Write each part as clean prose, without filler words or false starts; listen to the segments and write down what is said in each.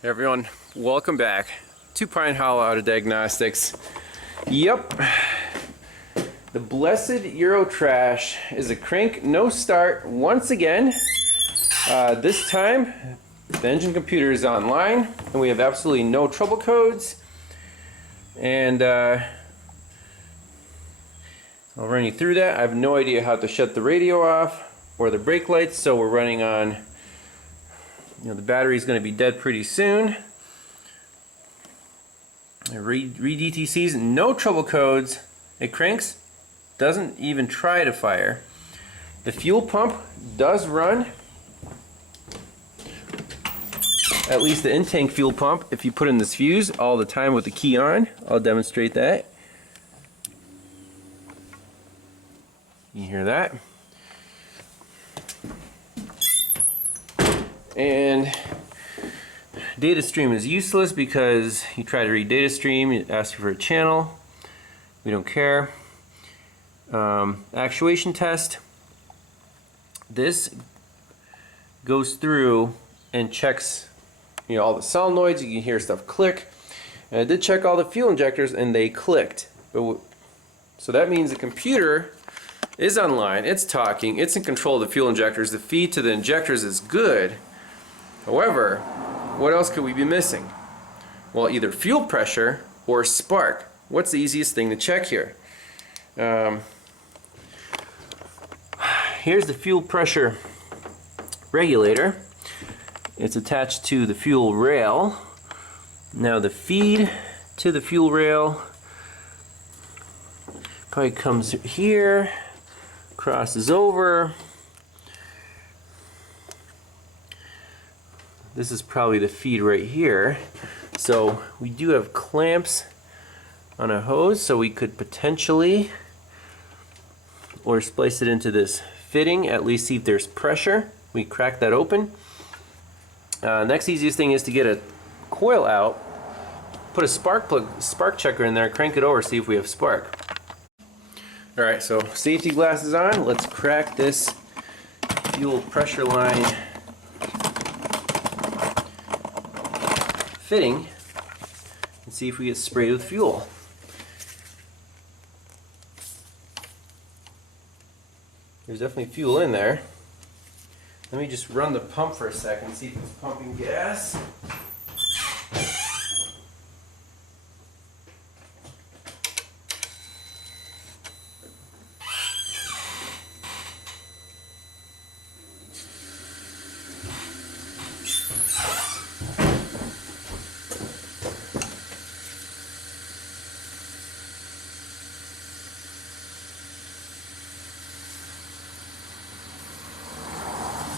Hey everyone, welcome back to Pine Hollow out of Diagnostics. Yep, the blessed EuroTrash is a crank no start once again. This time the engine computer is online and we have absolutely no trouble codes. And I'll run you through that. I have no idea how to shut the radio off or the brake lights, so we're running on, the battery is going to be dead pretty soon. Read DTCs, no trouble codes. It cranks, doesn't even try to fire. The fuel pump does run, at least the in-tank fuel pump, if you put in this fuse all the time with the key on. I'll demonstrate that. You hear that? And data stream is useless because you try to read data stream, it asks you for a channel. We don't care. Actuation test. This goes through and checks, all the solenoids. You can hear stuff click. And I did check all the fuel injectors and they clicked. So that means the computer is online, it's talking, it's in control of the fuel injectors. The feed to the injectors is good. However, what else could we be missing? Well, either fuel pressure or spark. What's the easiest thing to check here? Here's the fuel pressure regulator. It's attached to the fuel rail. Now the feed to the fuel rail probably comes here, crosses over. This is probably the feed right here. So we do have clamps on a hose, so we could potentially or splice it into this fitting, at least see if there's pressure. We crack that open. Next easiest thing is to get a coil out, put a spark checker in there, crank it over, see if we have spark. Alright, so safety glasses on. Let's crack this fuel pressure line fitting and see if we get sprayed with fuel. There's definitely fuel in there. Let me just run the pump for a second, see if it's pumping gas.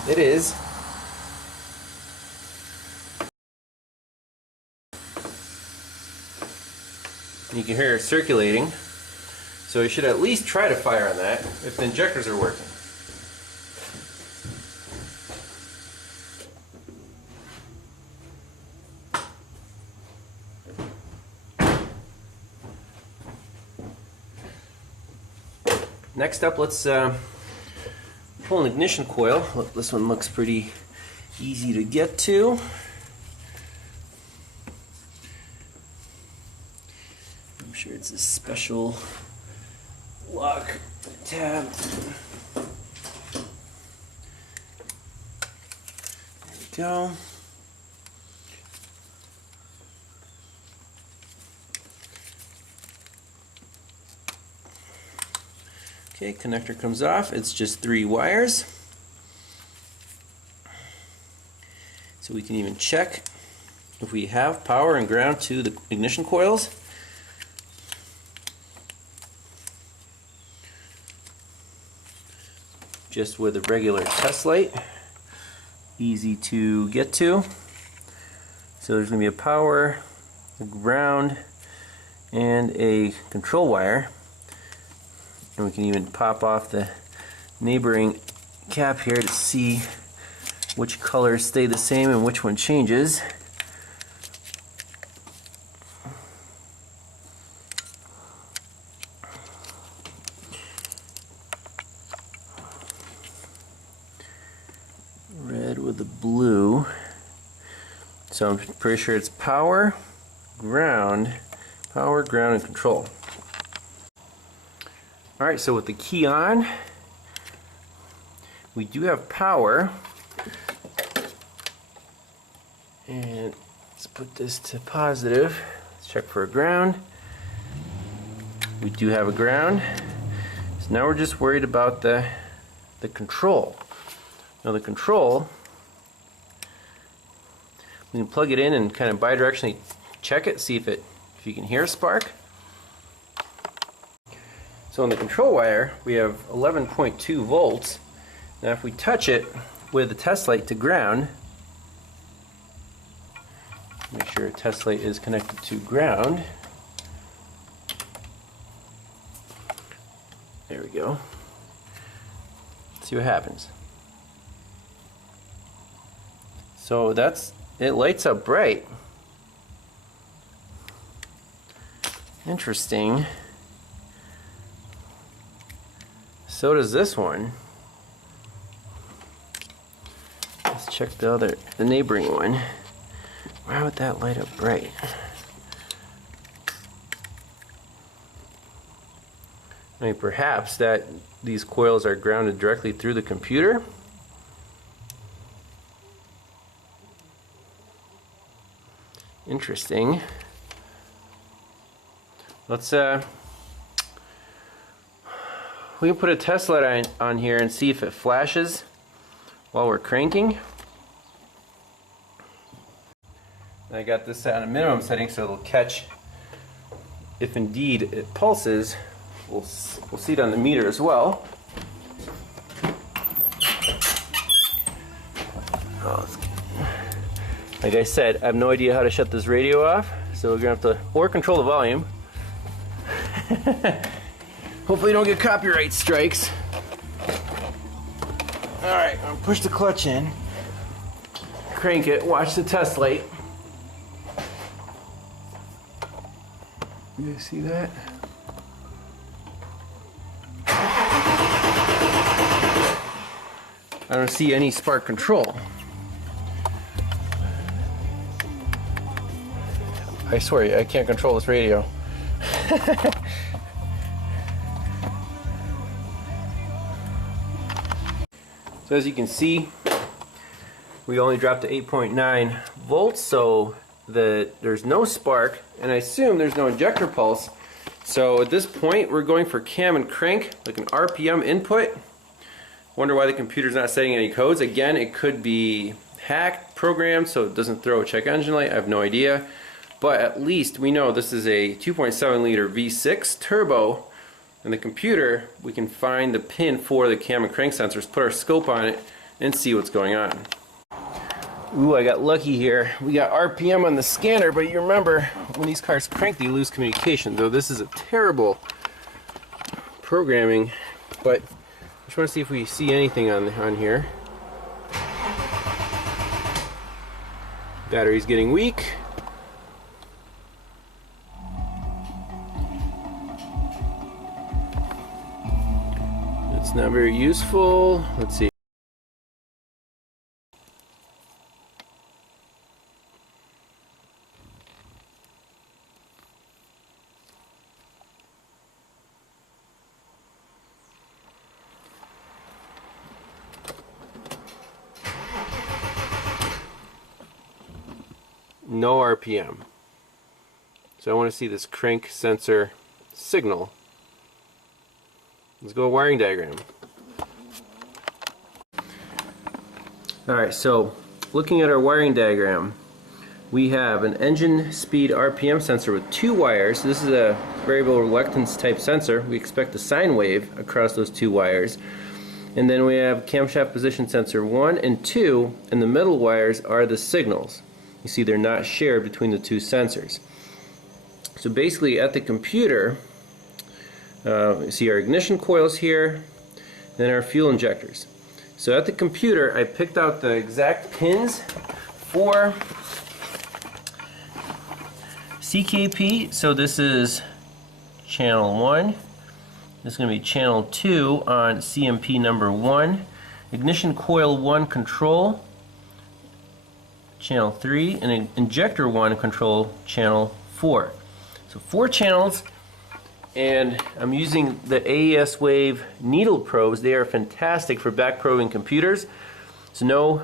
It is. You can hear it circulating, so you should at least try to fire on that if the injectors are working. Next up, let's pull an ignition coil. Look, this one looks pretty easy to get to. I'm sure it's a special lock tab. There we go. Okay, connector comes off. It's just 3 wires. So we can even check if we have power and ground to the ignition coils. Just with a regular test light. Easy to get to. So there's going to be a power, a ground, and a control wire. And we can even pop off the neighboring cap here to see which colors stay the same and which one changes. Red with the blue. So I'm pretty sure it's power, ground, and control. Alright, so with the key on, we do have power. And let's put this to positive. Let's check for a ground. We do have a ground. So now we're just worried about the control. Now the control, we can plug it in and kind of bidirectionally check it, see if you can hear a spark. So on the control wire, we have 11.2 volts. Now if we touch it with the test light to ground, make sure a test light is connected to ground. There we go. Let's see what happens. So it lights up bright. Interesting. So does this one. Let's check the neighboring one. Why would that light up bright? I mean, perhaps these coils are grounded directly through the computer. Interesting. Let's we can put a test light on here and see if it flashes while we're cranking. I got this at a minimum setting so it'll catch if indeed it pulses. We'll see it on the meter as well. Like I said, I have no idea how to shut this radio off, so we're gonna have to control the volume. Hopefully, you don't get copyright strikes. All right, I'm gonna push the clutch in, crank it, watch the test light. You guys see that? I don't see any spark control. I swear, I can't control this radio. So as you can see, we only dropped to 8.9 volts, so there's no spark, and I assume there's no injector pulse. So at this point, we're going for cam and crank, like an RPM input. Wonder why the computer's not setting any codes. Again, it could be hacked, programmed, so it doesn't throw a check engine light. I have no idea. But at least we know this is a 2.7 liter V6 turbo. In the computer, we can find the pin for the cam and crank sensors, put our scope on it, and see what's going on. Ooh, I got lucky here. We got RPM on the scanner, but you remember, when these cars crank, they lose communication. Though this is a terrible programming, but I just want to see if we see anything on here. Battery's getting weak. It's not very useful. Let's see. No RPM. So I want to see this crank sensor signal. Let's go wiring diagram. Alright, so looking at our wiring diagram, we have an engine speed RPM sensor with 2 wires. This is a variable reluctance type sensor. We expect a sine wave across those 2 wires. And then we have camshaft position sensor 1 and 2, and the middle wires are the signals. You see they're not shared between the 2 sensors. So basically at the computer, you see our ignition coils here, then our fuel injectors. So at the computer, I picked out the exact pins for CKP. So this is channel 1. This is going to be channel 2 on CMP number 1. Ignition coil 1 control. channel 3, and an injector 1 control channel 4. So 4 channels, and I'm using the AES-Wave needle probes. They are fantastic for back probing computers. So no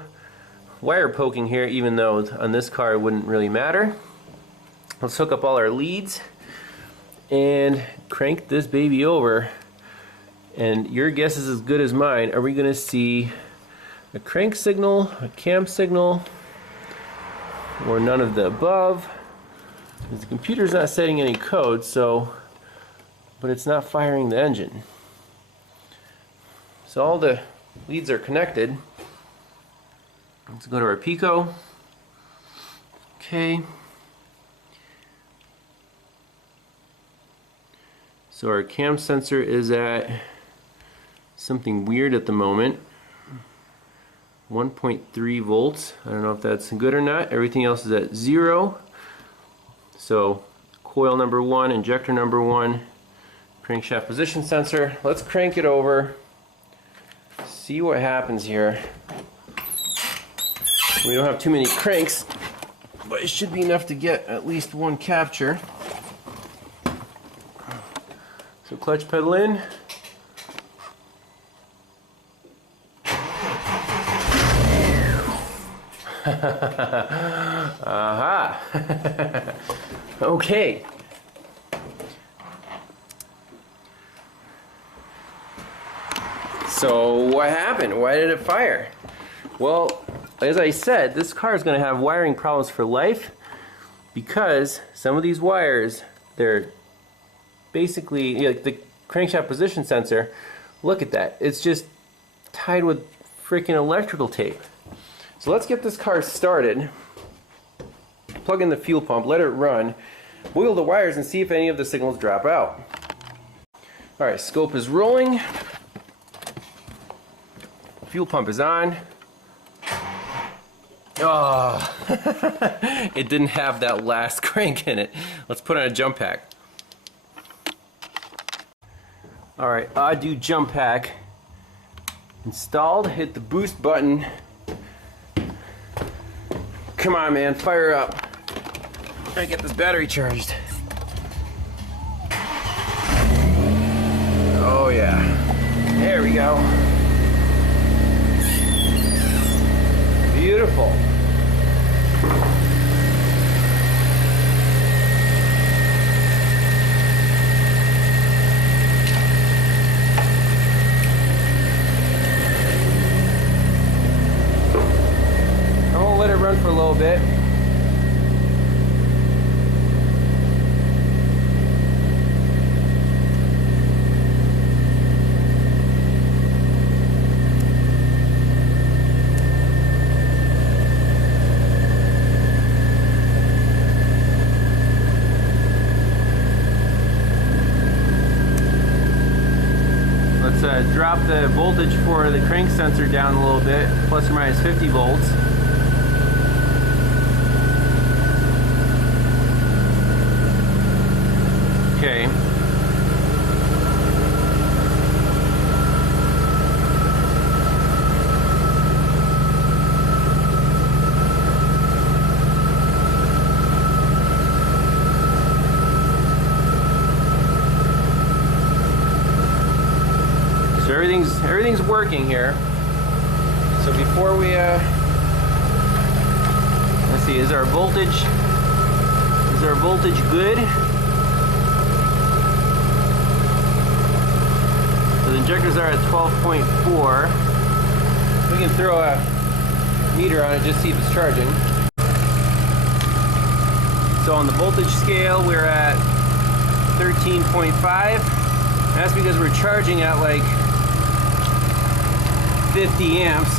wire poking here, even though on this car it wouldn't really matter. Let's hook up all our leads and crank this baby over. And your guess is as good as mine. Are we going to see a crank signal, a cam signal, or none of the above? Because the computer's not setting any code, so, but it's not firing the engine. So all the leads are connected. Let's go to our Pico. Okay. So our cam sensor is at something weird at the moment. 1.3 volts. I don't know if that's good or not. Everything else is at 0. So coil number 1, injector number 1, crankshaft position sensor. Let's crank it over. See what happens here. We don't have too many cranks, but it should be enough to get at least one capture. So clutch pedal in. Aha! Okay. So what happened? Why did it fire? Well, as I said, this car is going to have wiring problems for life because some of these wires, they're basically, like the crankshaft position sensor, look at that. It's just tied with freaking electrical tape. So let's get this car started. Plug in the fuel pump, let it run, wiggle the wires and see if any of the signals drop out. Alright, scope is rolling. Fuel pump is on. Oh, it didn't have that last crank in it. Let's put on a jump pack. Alright, ADO jump pack installed. Hit the boost button. Come on, man, fire up. Gotta get this battery charged. Oh yeah, there we go. Beautiful. I'm gonna let it run for a little bit. Drop the voltage for the crank sensor down a little bit, plus or minus 50 volts. Okay. Everything's working here. So before we let's see, is our voltage good? So the injectors are at 12.4. We can throw a meter on it just to see if it's charging. So on the voltage scale we're at 13.5. That's because we're charging at like 50 amps.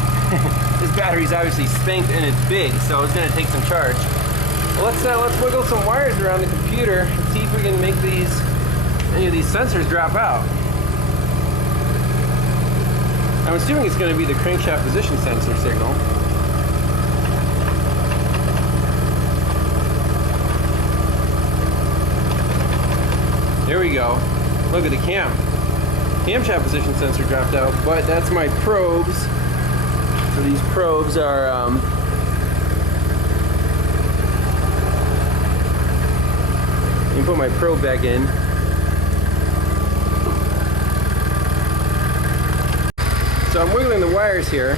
This battery's obviously spanked and it's big, so it's going to take some charge. Well, let's wiggle some wires around the computer and see if we can make any of these sensors drop out. I'm assuming it's going to be the crankshaft position sensor signal. There we go. Look at the camshaft position sensor dropped out, but that's my probes. So these probes are me put my probe back in. So I'm wiggling the wires here.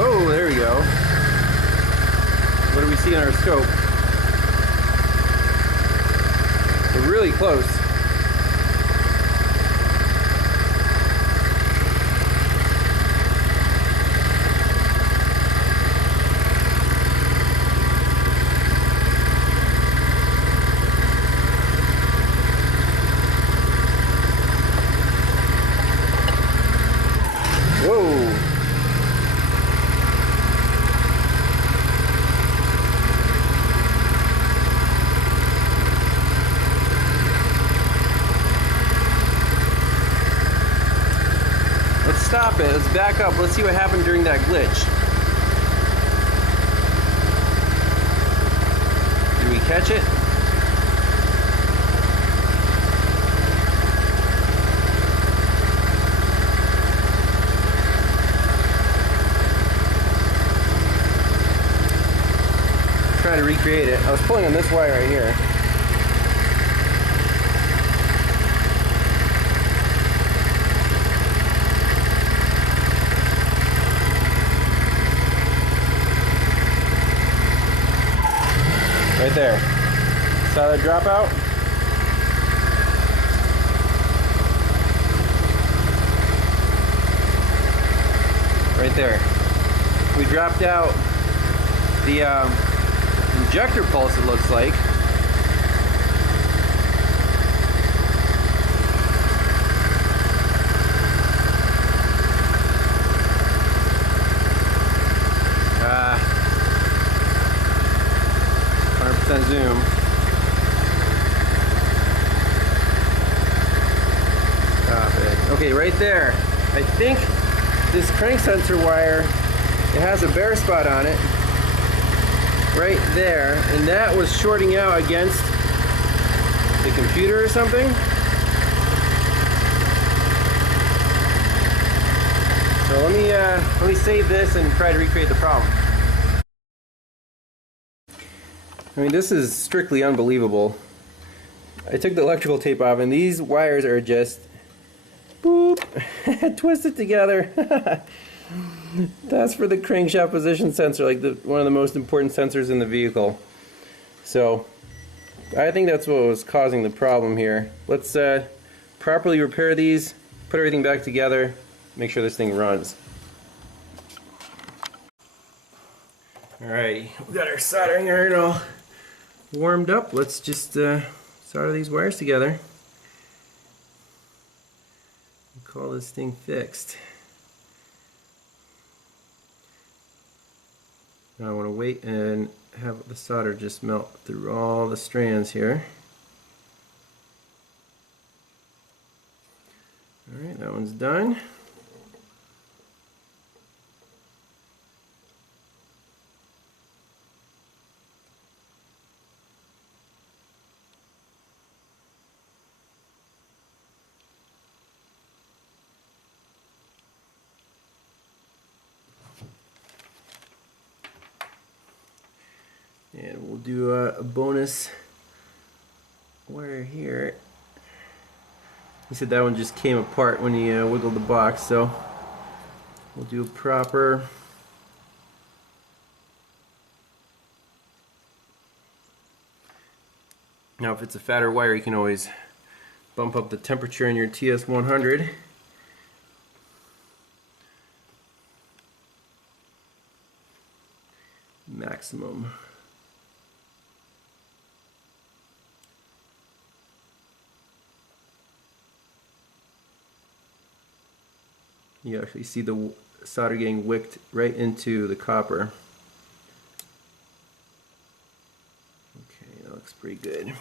Oh, there we go. What do we see on our scope? We're really close. Whoa. Let's stop it. Let's back up. Let's see what happened during that glitch. Did we catch it? Try to recreate it. I was pulling on this wire right here. Right there. Saw that drop out? Right there. We dropped out the injector pulse, it looks like. Zoom. Stop it. Okay, right there. I think this crank sensor wire, it has a bare spot on it. Right there. And that was shorting out against the computer or something. So let me save this and try to recreate the problem. I mean, this is strictly unbelievable. I took the electrical tape off and these wires are just boop twisted together. That's for the crankshaft position sensor, like one of the most important sensors in the vehicle. So I think that's what was causing the problem here. Let's properly repair these, put everything back together, make sure this thing runs. Alrighty, we got our soldering iron all warmed up. Let's just solder these wires together. Call this thing fixed. Now I want to wait and have the solder just melt through all the strands here. Alright, that one's done. And we'll do a bonus wire here. He said that one just came apart when he wiggled the box, so we'll do a proper now. If it's a fatter wire, you can always bump up the temperature in your TS100. Maximum. You actually see the solder getting wicked right into the copper. Okay, that looks pretty good.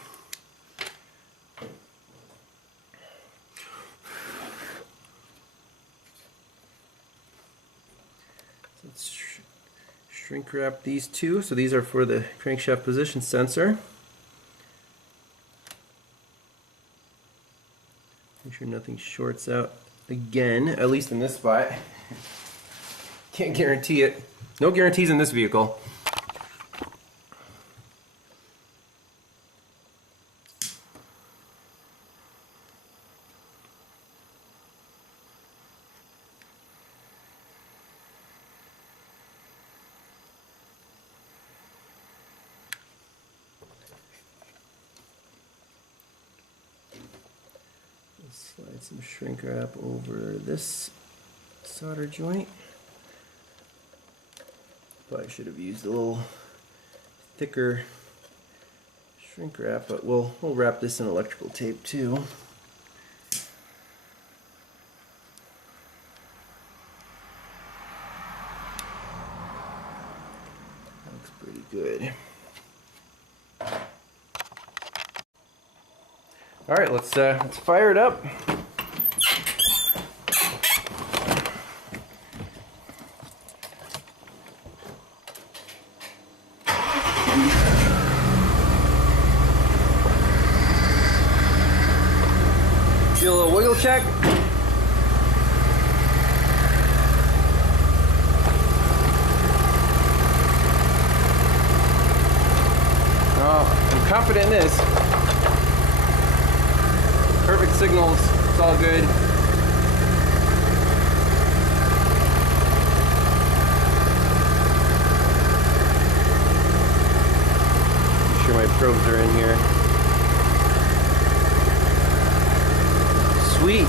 So let's shrink wrap these two. So these are for the crankshaft position sensor. Make sure nothing shorts out again, at least in this spot. Can't guarantee it. No guarantees in this vehicle. Slide some shrink wrap over this solder joint. Probably should have used a little thicker shrink wrap, but we'll wrap this in electrical tape too. Looks pretty good. All right, let's fire it up. Do a little wiggle check. Oh, I'm confident in this. Perfect signals, it's all good. Make sure my probes are in here. Sweet.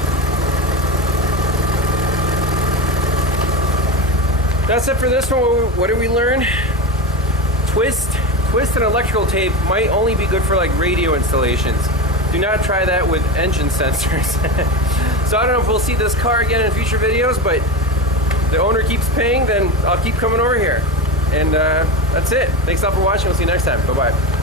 That's it for this one. What did we learn? Twist and electrical tape might only be good for like radio installations. Do not try that with engine sensors. So I don't know if we'll see this car again in future videos, but the owner keeps paying, then I'll keep coming over here. And that's it. Thanks a lot for watching. We'll see you next time. Bye-bye.